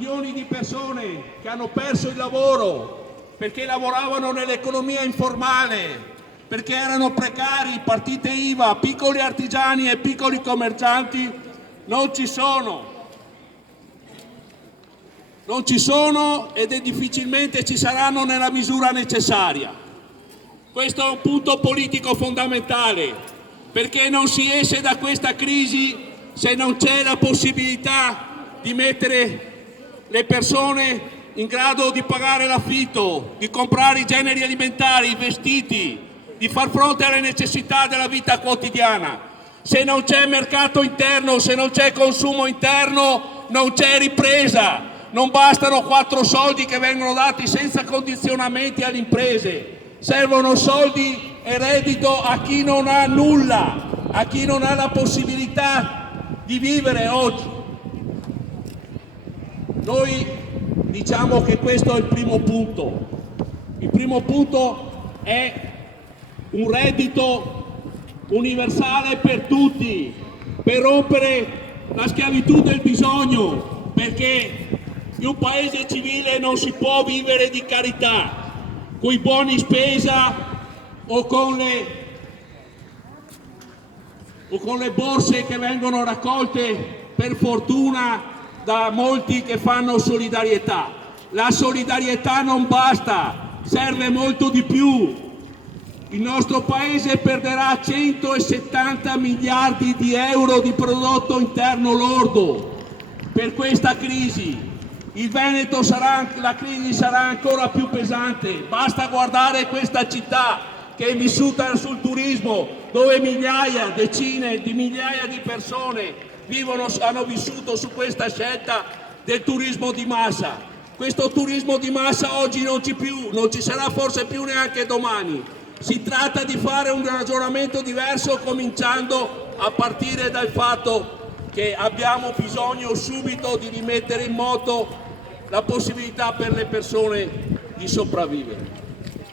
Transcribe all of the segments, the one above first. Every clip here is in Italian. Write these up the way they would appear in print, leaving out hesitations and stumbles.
milioni di persone che hanno perso il lavoro perché lavoravano nell'economia informale, perché erano precari, partite IVA, piccoli artigiani e piccoli commercianti, non ci sono. Non ci sono ed difficilmente ci saranno nella misura necessaria. Questo è un punto politico fondamentale, perché non si esce da questa crisi se non c'è la possibilità di mettere le persone in grado di pagare l'affitto, di comprare i generi alimentari, i vestiti, di far fronte alle necessità della vita quotidiana. Se non c'è mercato interno, se non c'è consumo interno, non c'è ripresa. Non bastano 4 soldi che vengono dati senza condizionamenti alle imprese. Servono soldi e reddito a chi non ha nulla, a chi non ha la possibilità di vivere oggi. Noi diciamo che questo è il primo punto. Il primo punto è un reddito universale per tutti, per rompere la schiavitù del bisogno, perché in un paese civile non si può vivere di carità, con i buoni spesa o con le borse che vengono raccolte per fortuna da molti che fanno solidarietà. La solidarietà non basta, serve molto di più. Il nostro paese perderà 170 miliardi di euro di prodotto interno lordo per questa crisi. Il Veneto la crisi sarà ancora più pesante. Basta guardare questa città che è vissuta sul turismo, dove migliaia, decine di migliaia di persone hanno vissuto su questa scelta del turismo di massa. Questo turismo di massa oggi non ci sarà forse più neanche domani. Si tratta di fare un ragionamento diverso, cominciando a partire dal fatto che abbiamo bisogno subito di rimettere in moto la possibilità per le persone di sopravvivere.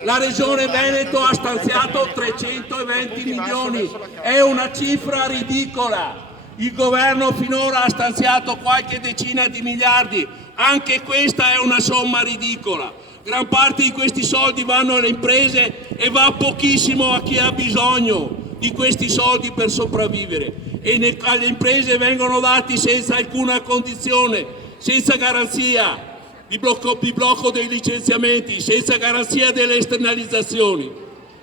La Regione Veneto ha stanziato 320 milioni, è una cifra ridicola. Il governo finora ha stanziato qualche decina di miliardi, anche questa è una somma ridicola. Gran parte di questi soldi vanno alle imprese e va pochissimo a chi ha bisogno di questi soldi per sopravvivere. E alle imprese vengono dati senza alcuna condizione, senza garanzia di blocco dei licenziamenti, senza garanzia delle esternalizzazioni.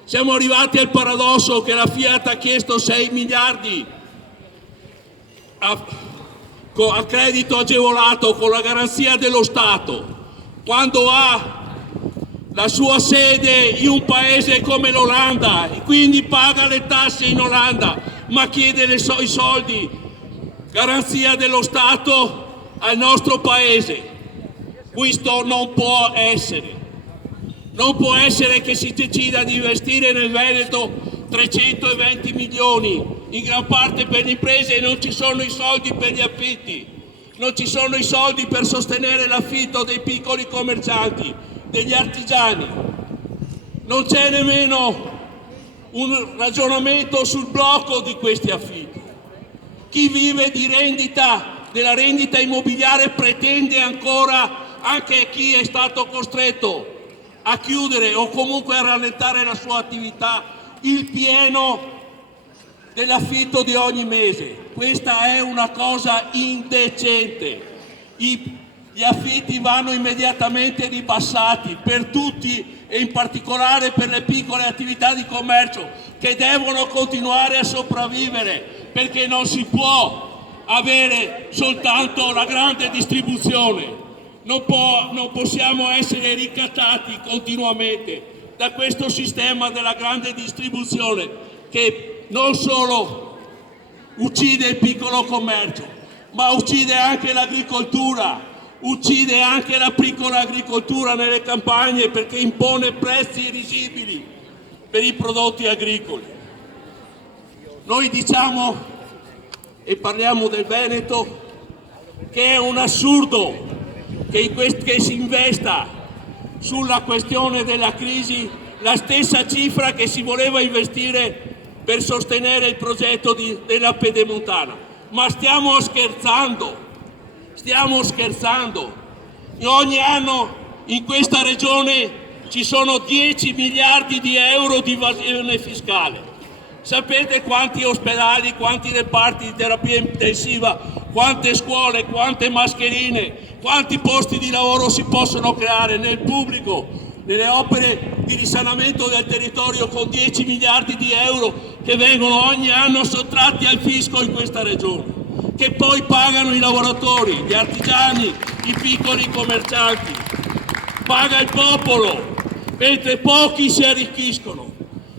Siamo arrivati al paradosso che la Fiat ha chiesto 6 miliardi a credito agevolato con la garanzia dello Stato, quando ha la sua sede in un paese come l'Olanda e quindi paga le tasse in Olanda, ma chiede i soldi, garanzia dello Stato al nostro paese. Questo non può essere. Non può essere che si decida di investire nel Veneto 320 milioni, in gran parte per le imprese, e non ci sono i soldi per gli affitti, non ci sono i soldi per sostenere l'affitto dei piccoli commercianti, degli artigiani. Non c'è nemmeno un ragionamento sul blocco di questi affitti. Chi vive di rendita, della rendita immobiliare, pretende ancora, anche chi è stato costretto a chiudere o comunque a rallentare la sua attività, il pieno dell'affitto di ogni mese. Questa è una cosa indecente. Gli affitti vanno immediatamente ribassati per tutti e in particolare per le piccole attività di commercio che devono continuare a sopravvivere, perché non si può avere soltanto la grande distribuzione. Non possiamo essere ricattati continuamente da questo sistema della grande distribuzione che non solo uccide il piccolo commercio, ma uccide anche l'agricoltura, uccide anche la piccola agricoltura nelle campagne, perché impone prezzi risibili per i prodotti agricoli. Noi diciamo e parliamo del Veneto che è un assurdo che si investa sulla questione della crisi la stessa cifra che si voleva investire per sostenere il progetto della Pedemontana. Ma stiamo scherzando? Stiamo scherzando? Ogni anno in questa regione ci sono 10 miliardi di euro di evasione fiscale. Sapete quanti ospedali, quanti reparti di terapia intensiva, quante scuole, quante mascherine, quanti posti di lavoro si possono creare nel pubblico, nelle opere di risanamento del territorio con 10 miliardi di euro che vengono ogni anno sottratti al fisco in questa regione, che poi pagano i lavoratori, gli artigiani, i piccoli commercianti, paga il popolo, mentre pochi si arricchiscono.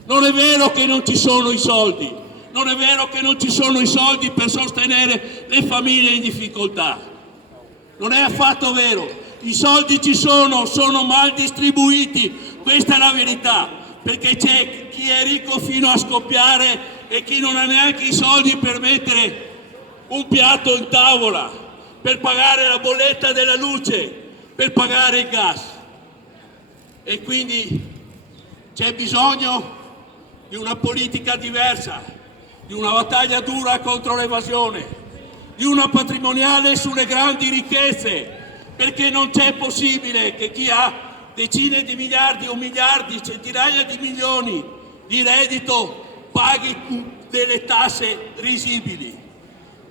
Non è vero che non ci sono i soldi, non è vero che non ci sono i soldi per sostenere le famiglie in difficoltà. Non è affatto vero. I soldi ci sono mal distribuiti, questa è la verità, perché c'è chi è ricco fino a scoppiare e chi non ha neanche i soldi per mettere un piatto in tavola, per pagare la bolletta della luce, per pagare il gas. E quindi c'è bisogno di una politica diversa, di una battaglia dura contro l'evasione, di una patrimoniale sulle grandi ricchezze, perché non c'è possibile che chi ha decine di miliardi o miliardi, centinaia di milioni di reddito paghi delle tasse risibili.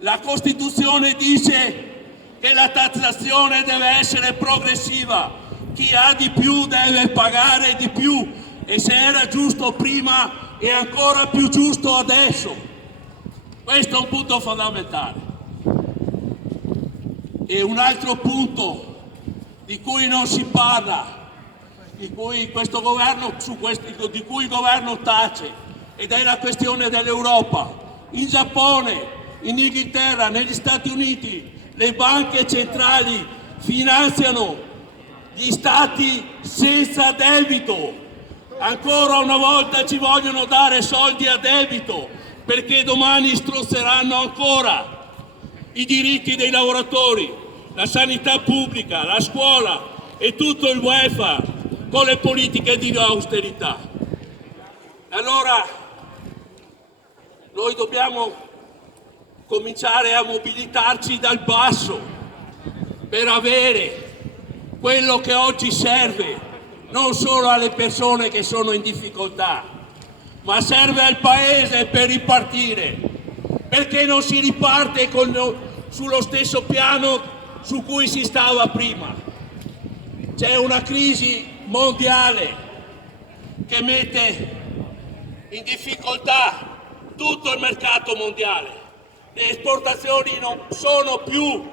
La Costituzione dice che la tassazione deve essere progressiva, chi ha di più deve pagare di più e se era giusto prima è ancora più giusto adesso. Questo è un punto fondamentale. E un altro punto di cui non si parla, di cui il governo tace, ed è la questione dell'Europa. In Giappone, in Inghilterra, negli Stati Uniti, le banche centrali finanziano gli stati senza debito. Ancora una volta ci vogliono dare soldi a debito, perché domani strozzeranno ancora i diritti dei lavoratori, la sanità pubblica, la scuola e tutto il welfare con le politiche di austerità. Allora noi dobbiamo cominciare a mobilitarci dal basso per avere quello che oggi serve non solo alle persone che sono in difficoltà, ma serve al Paese per ripartire, perché non si riparte sullo stesso piano su cui si stava prima. C'è una crisi mondiale che mette in difficoltà tutto il mercato mondiale. Le esportazioni non sono più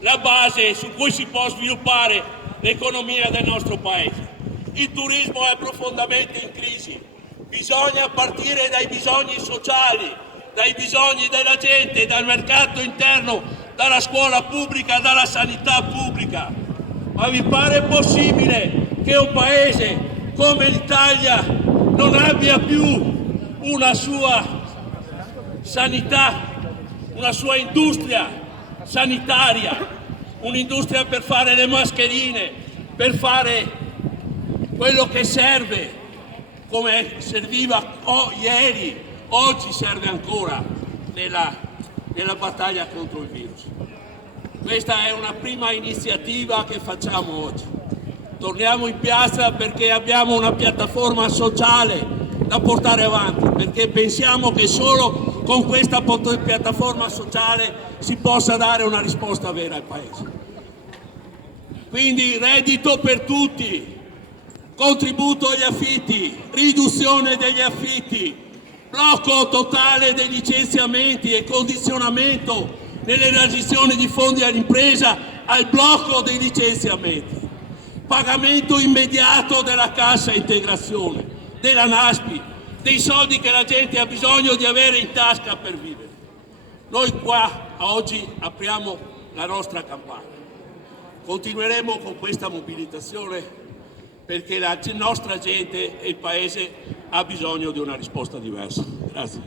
la base su cui si può sviluppare l'economia del nostro Paese. Il turismo è profondamente in crisi. Bisogna partire dai bisogni sociali, dai bisogni della gente, dal mercato interno, dalla scuola pubblica, dalla sanità pubblica. Ma vi pare possibile che un paese come l'Italia non abbia più una sua sanità, una sua industria sanitaria, un'industria per fare le mascherine, per fare quello che serve, come serviva ieri, oggi serve ancora nella battaglia contro il virus. Questa è una prima iniziativa che facciamo oggi. Torniamo in piazza perché abbiamo una piattaforma sociale da portare avanti, perché pensiamo che solo con questa piattaforma sociale si possa dare una risposta vera al Paese. Quindi reddito per tutti, contributo agli affitti, riduzione degli affitti, blocco totale dei licenziamenti e condizionamento nelle realizzazioni di fondi all'impresa al blocco dei licenziamenti, pagamento immediato della cassa integrazione, della NASPI, dei soldi che la gente ha bisogno di avere in tasca per vivere. Noi qua oggi apriamo la nostra campagna. Continueremo con questa mobilitazione perché la nostra gente e il Paese ha bisogno di una risposta diversa. Grazie.